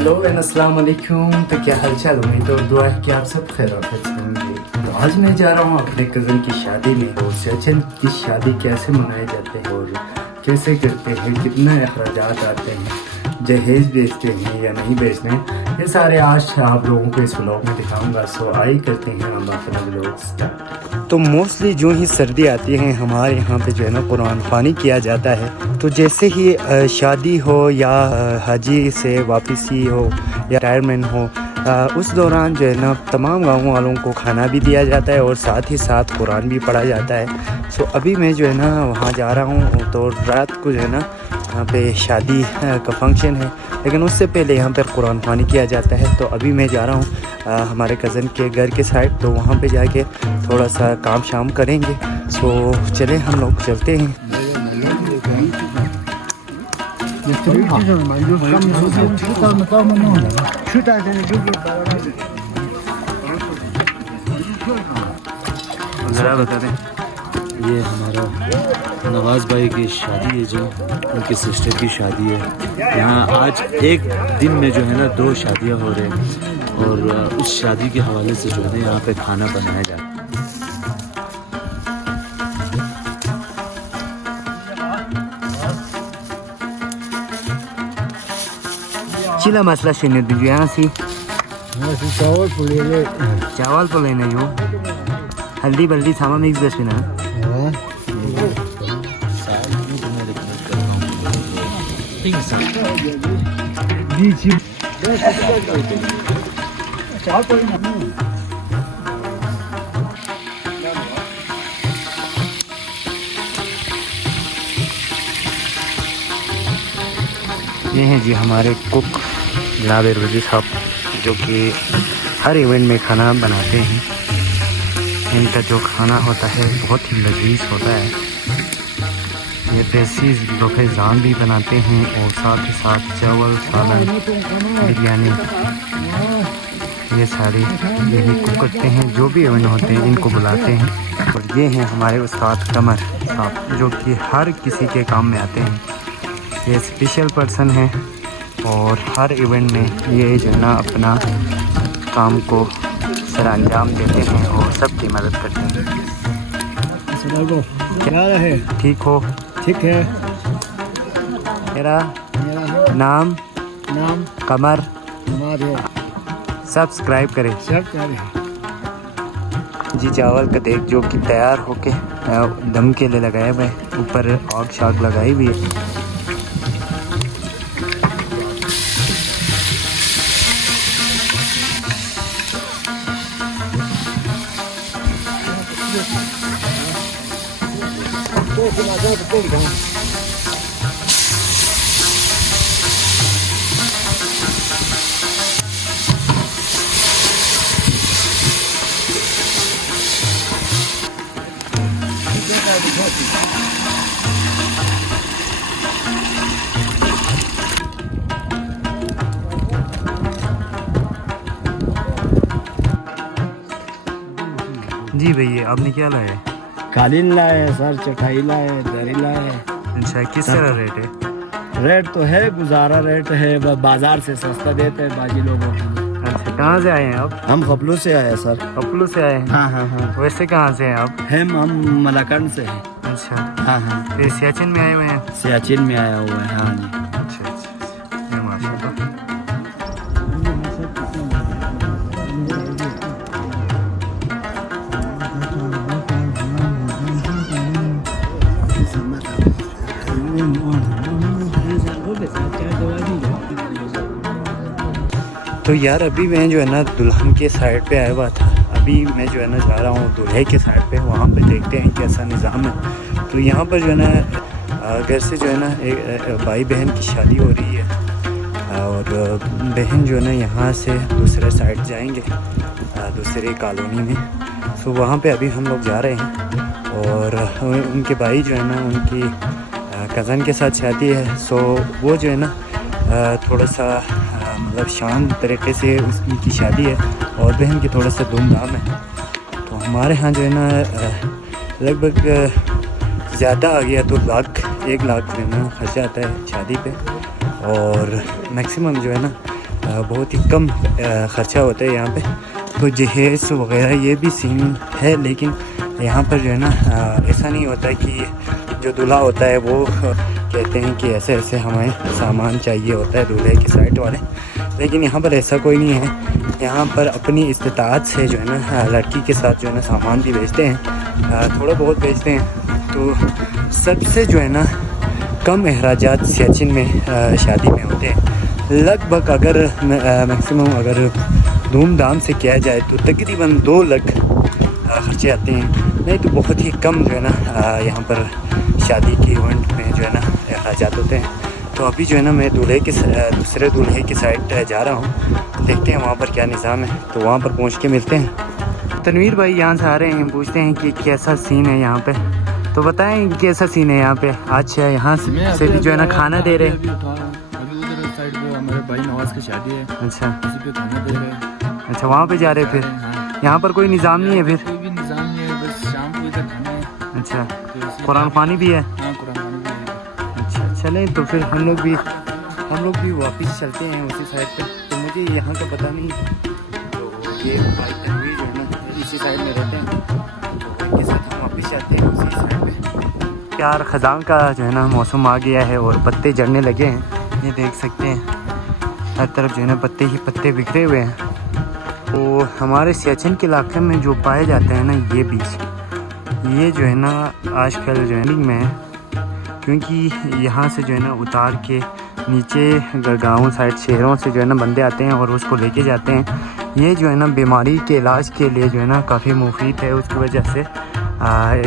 Hello and अस्सलाम वालेकुम। तो क्या हालचाल, उम्मीद और दुआ है कि आप सब खैरियत से होंगे। तो आज मैं जा रहा हूँ अपने कज़न की शादी में। और सचिन की शादी कैसे मनाए जाते हैं और कैसे करते हैं, कितने अखराजात आते हैं, जहेज बेचते हैं या नहीं बेचते हैं, ये सारे आज आप लोगों को इस व्लॉग में दिखाऊंगा। सो आइए करते हैं हम अपना व्लॉग स्टार्ट। तो मोस्टली जो ही सर्दी आती है हमारे यहाँ पे जो है ना कुरान ख़वानी किया जाता है। तो जैसे ही शादी हो या हाजी से वापसी हो या रिटायरमेंट हो, उस दौरान जो है ना तमाम गाँव वालों को खाना भी दिया जाता है और साथ ही साथ कुरान भी पढ़ा जाता है। सो अभी मैं जो है ना वहाँ जा रहा हूँ। तो रात को जो है ना यहाँ पे शादी का फंक्शन है, लेकिन उससे पहले यहाँ पर कुरान ख़वानी किया जाता है। तो अभी मैं जा रहा हूँ हमारे कज़न के घर के साइड। तो वहाँ पे जाके थोड़ा सा काम शाम करेंगे। सो चले हम लोग चलते हैं। ज़रा बता दें, ये हमारा नवाज़ भाई की शादी है, जो उनकी सिस्टर की शादी है। यहाँ आज एक दिन में जो है ना 2 शादियाँ हो रहे हैं और उस शादी के हवाले से जो है ना यहाँ पे खाना बनाया जाता है। चिला मसला शेने दीजिए यहाँ सी चावल पुले नहीं हो, हल्दी बल्दी सामा मिक्स दस बिना ये हैं जी हमारे कुक जनाब रोजी साहब, जो कि हर इवेंट में खाना बनाते हैं। इनका जो खाना होता है बहुत ही लजीज होता है। ये देसी लोहे जान भी बनाते हैं और साथ ही साथ चावल, सालन, बिरयानी, ये सारी यही कुक करते हैं। जो भी इवेंट होते हैं इनको बुलाते हैं। और ये हैं हमारे उस्ताद कमर साहब, जो कि हर किसी के काम में आते हैं। ये स्पेशल पर्सन है और हर इवेंट में ये जो है ना अपना काम को सर अंजाम देते हैं और सबकी मदद करते हैं। क्या रहे? ठीक हो? ठीक है। मेरा नाम कमर, सब्सक्राइब करें। जी चावल का देख जो कि तैयार होके दम के लिए लगाया हुआ है, ऊपर आग शाग लगाई हुई है। जी भैया आपने क्या लाया है? कालीन लाए सर, चटाई लाए, दरी लाए। अच्छा, किस तरह रेट है? रेट तो है गुजारा रेट है, बाजार से सस्ता देते हैं बाजी लोगों को। अच्छा, कहाँ से आए हैं आप? हम खपलू से आए सर। कपलू से आए हैं? हाँ। वैसे कहाँ से हैं आप? हम मलाकंड से हैं। अच्छा। हाँ। फिर सियाचिन में आए हुए हैं? सियाचिन में आया हुआ है। हाँ जी। अच्छा। ये माशाल्लाह। तो यार अभी मैं जो है ना दुल्हन के साइड पे आया हुआ था। अभी मैं जो है ना जा रहा हूँ दूल्हे के साइड पे, वहाँ पे देखते हैं कैसा निज़ाम है। तो यहाँ पर जो है ना घर से जो है ना एक भाई बहन की शादी हो रही है और बहन जो है ना यहाँ से दूसरे साइड जाएंगे, दूसरी कॉलोनी में। सो वहाँ पे अभी हम लोग जा रहे हैं और उनके भाई जो है ना उनकी कज़न के साथ शादी है। सो वो जो है ना थोड़ा सा मतलब शांत तरीके से उसकी शादी है और बहन की थोड़ा सा धूमधाम है। तो हमारे यहाँ जो है ना लगभग ज़्यादा आ गया तो 1 लाख जो है ना खर्चा आता है शादी पे। और मैक्सिमम जो है ना बहुत ही कम ख़र्चा होता है यहाँ पे। तो जहेज़ वगैरह ये भी सीन है, लेकिन यहाँ पर जो है ना ऐसा नहीं होता कि जो दूल्हा होता है वो कहते हैं कि ऐसे ऐसे हमें सामान चाहिए होता है दूल्हे की साइड वाले, लेकिन यहाँ पर ऐसा कोई नहीं है। यहाँ पर अपनी इस्तिताअत से जो है ना लड़की के साथ जो है ना सामान भी बेचते हैं, थोड़ा बहुत बेचते हैं। तो सबसे जो है ना कम अखराजात सियाचिन में शादी में होते हैं। लगभग अगर मैक्सिमम अगर धूमधाम से किया जाए तो तकरीबन 2 लाख खर्चे आते हैं, नहीं तो बहुत ही कम जो है ना यहाँ पर शादी के इवेंट में जो है ना अखराजात होते हैं। तो अभी जो है ना मैं दूसरे दूल्हे की साइड जा रहा हूँ, देखते हैं वहाँ पर क्या निज़ाम है, तो वहाँ पर पहुँच के मिलते हैं। तनवीर भाई यहाँ से आ रहे हैं, पूछते हैं कि कैसा सीन है यहाँ पे, तो बताएं कैसा सीन है यहाँ पे। अच्छा यहाँ से भी जो है ना खाना दे रहे हैं। अभी उधर साइड पे हमारे भाई नवाज की शादी है। अच्छा उसी पे खाना दे रहे हैं। अच्छा वहाँ पे जा रहे हैं फिर। हाँ। यहाँ पर कोई निज़ाम नहीं है फिर? कोई भी निज़ाम नहीं है, बस शाम को इधर खाना है। अच्छा कुरान ख़वानी भी है? हाँ कुरान ख़वानी भी है। अच्छा चलें तो फिर हम लोग भी वापस चलते हैं उसी साइड पे। तो मुझे यहाँ का पता नहीं, तो ये भाई तनवीर जो है ना इसी साइड में रहते हैं, तो इनके साथ हम वापस जाते हैं उसी साइड पे। यार ख़ज़ां का जो है ना मौसम आ गया है और पत्ते झड़ने लगे हैं, ये देख सकते हैं हर तरफ जो है ना पत्ते ही पत्ते बिखरे हुए हैं। तो हमारे सियाचिन के इलाके में जो पाए जाते हैं ना ये बीज, ये जो है ना आजकल जो है में है, क्योंकि यहाँ से जो है ना उतार के नीचे गाँव साइड शहरों से जो है ना बंदे आते हैं और उसको लेके जाते हैं। ये जो है ना बीमारी के इलाज के लिए जो है ना काफ़ी मुफीद है, उसकी वजह से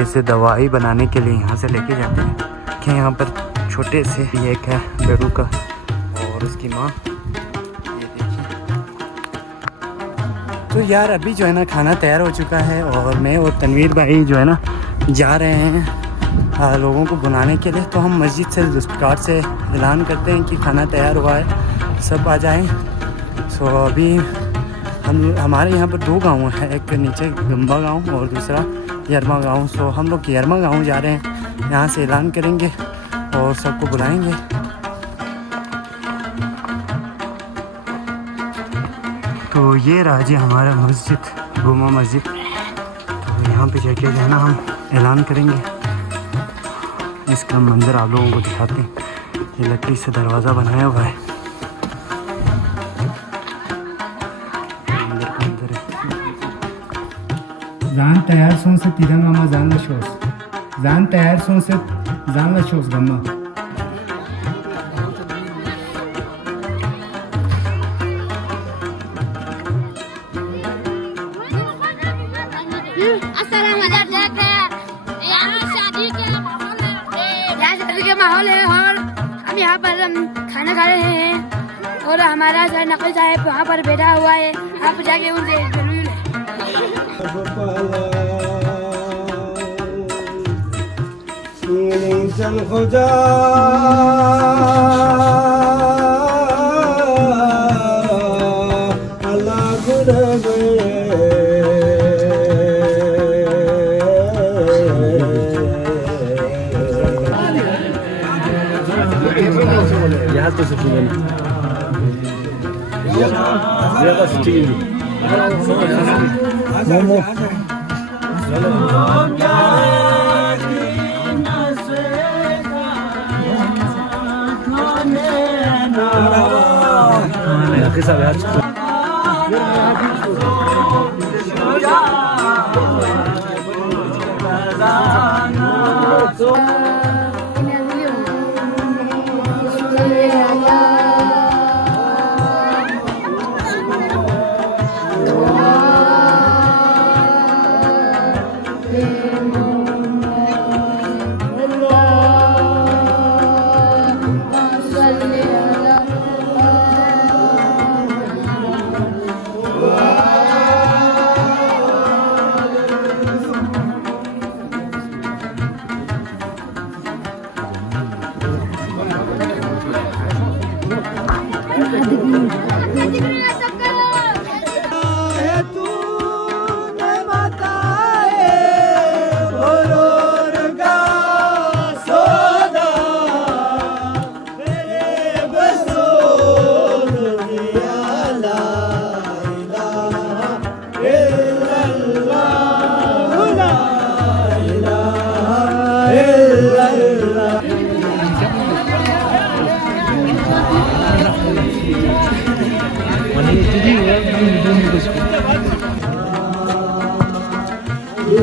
ऐसे दवाई बनाने के लिए यहाँ से लेके जाते हैं। कि यहाँ पर छोटे से एक है बेरू का और उसकी माँ, ये देखिए। तो यार अभी जो है ना खाना तैयार हो चुका है और मैं और तनवीर भाई जो है ना जा रहे हैं लोगों को बुलाने के लिए। तो हम मस्जिद से कार्ड से ऐलान करते हैं कि खाना तैयार हुआ है, सब आ जाएं। सो अभी हमारे यहाँ पर 2 गांव हैं, एक नीचे गंबा गांव और दूसरा यरमा गांव। सो हम लोग यरमा गांव जा रहे हैं, यहाँ से ऐलान करेंगे और सबको बुलाएंगे। तो ये रहा जी हमारा मस्जिद, गुमा मस्जिद। तो यहाँ पे जाके जो है ना हम ऐलान करेंगे, इसका मंजर आप लोगों को दिखाते हैं। ये लकड़ी से दरवाज़ा बनाया हुआ है, अंदर है। जान तैयार सों से तिरंगा मा जान शोस, जान तैयार सों से जान शोस गम्मा। माहौल है और हम यहाँ पर खाना खा रहे हैं और हमारा सर नकल साहब वहाँ पर बैठा हुआ है, आप जाके उनसे जरूर तो ज़्यादा स्टील मोमो Não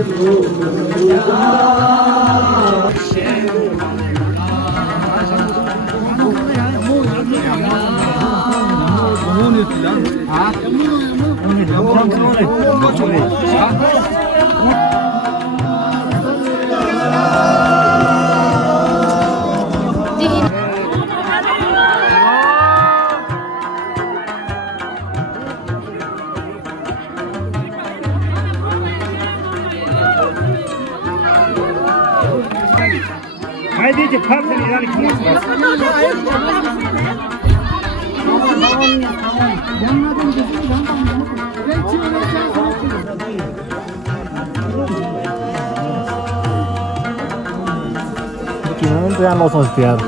é a nossa piada,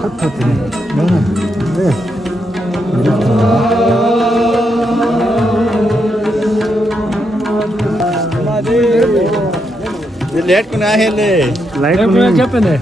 लेट को ना हेले लाइट में क्या पहने